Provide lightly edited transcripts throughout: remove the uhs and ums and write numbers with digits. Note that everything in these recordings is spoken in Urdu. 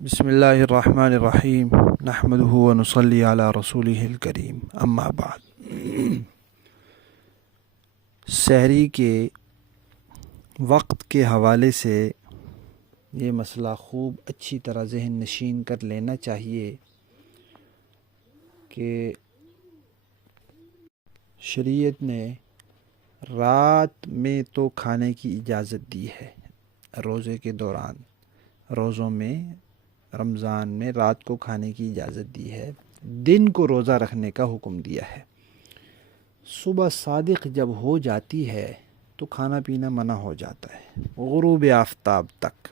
بسم اللہ الرحمن الرحیم نحمدہ ونصلی علی رسولہ الکریم اما بعد۔ سحری کے وقت کے حوالے سے یہ مسئلہ خوب اچھی طرح ذہن نشین کر لینا چاہیے کہ شریعت نے رات میں تو کھانے کی اجازت دی ہے۔ روزے کے دوران، روزوں میں، رمضان میں رات کو کھانے کی اجازت دی ہے، دن کو روزہ رکھنے کا حکم دیا ہے۔ صبح صادق جب ہو جاتی ہے تو کھانا پینا منع ہو جاتا ہے غروب آفتاب تک۔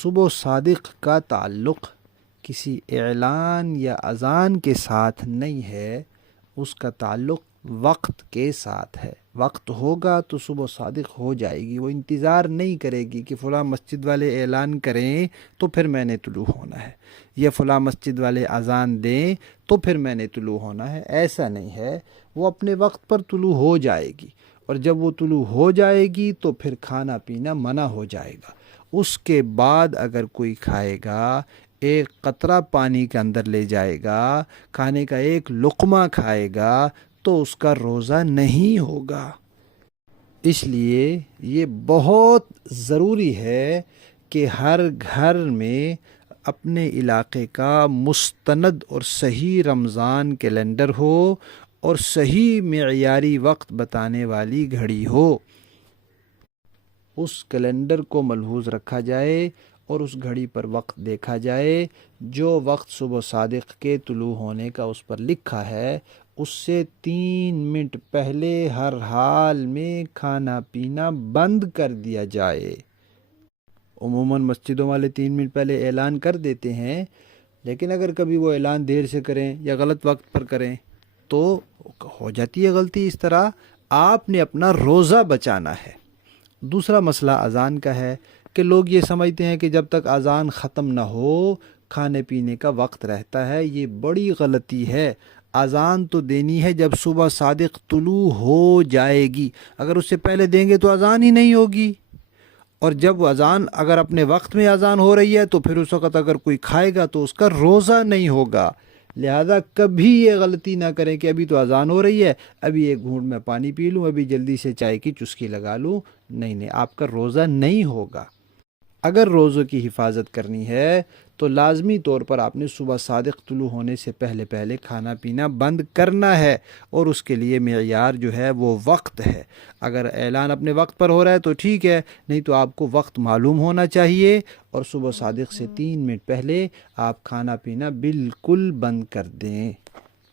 صبح صادق کا تعلق کسی اعلان یا اذان کے ساتھ نہیں ہے، اس کا تعلق وقت کے ساتھ ہے۔ وقت ہوگا تو صبح صادق ہو جائے گی، وہ انتظار نہیں کرے گی کہ فلاں مسجد والے اعلان کریں تو پھر میں نے طلوع ہونا ہے، یا فلاں مسجد والے اذان دیں تو پھر میں نے طلوع ہونا ہے۔ ایسا نہیں ہے، وہ اپنے وقت پر طلوع ہو جائے گی، اور جب وہ طلوع ہو جائے گی تو پھر کھانا پینا منع ہو جائے گا۔ اس کے بعد اگر کوئی کھائے گا، ایک قطرہ پانی کے اندر لے جائے گا، کھانے کا ایک لقمہ کھائے گا تو اس کا روزہ نہیں ہوگا۔ اس لیے یہ بہت ضروری ہے کہ ہر گھر میں اپنے علاقے کا مستند اور صحیح رمضان کیلنڈر ہو اور صحیح معیاری وقت بتانے والی گھڑی ہو۔ اس کیلنڈر کو ملحوظ رکھا جائے اور اس گھڑی پر وقت دیکھا جائے۔ جو وقت صبح صادق کے طلوع ہونے کا اس پر لکھا ہے، اس سے 3 منٹ پہلے ہر حال میں کھانا پینا بند کر دیا جائے۔ عموماً مسجدوں والے 3 منٹ پہلے اعلان کر دیتے ہیں، لیکن اگر کبھی وہ اعلان دیر سے کریں یا غلط وقت پر کریں تو ہو جاتی ہے غلطی۔ اس طرح آپ نے اپنا روزہ بچانا ہے۔ دوسرا مسئلہ اذان کا ہے کہ لوگ یہ سمجھتے ہیں کہ جب تک اذان ختم نہ ہو کھانے پینے کا وقت رہتا ہے۔ یہ بڑی غلطی ہے۔ اذان تو دینی ہے جب صبح صادق طلوع ہو جائے گی، اگر اس سے پہلے دیں گے تو اذان ہی نہیں ہوگی۔ اور جب اذان اگر اپنے وقت میں اذان ہو رہی ہے تو پھر اس وقت اگر کوئی کھائے گا تو اس کا روزہ نہیں ہوگا۔ لہذا کبھی یہ غلطی نہ کریں کہ ابھی تو اذان ہو رہی ہے، ابھی ایک گھونٹ میں پانی پی لوں، ابھی جلدی سے چائے کی چسکی لگا لوں۔ نہیں، آپ کا روزہ نہیں ہوگا۔ اگر روزوں کی حفاظت کرنی ہے تو لازمی طور پر آپ نے صبح صادق طلوع ہونے سے پہلے کھانا پینا بند کرنا ہے، اور اس کے لیے معیار جو ہے وہ وقت ہے۔ اگر اعلان اپنے وقت پر ہو رہا ہے تو ٹھیک ہے، نہیں تو آپ کو وقت معلوم ہونا چاہیے، اور صبح صادق سے 3 منٹ پہلے آپ کھانا پینا بالکل بند کر دیں۔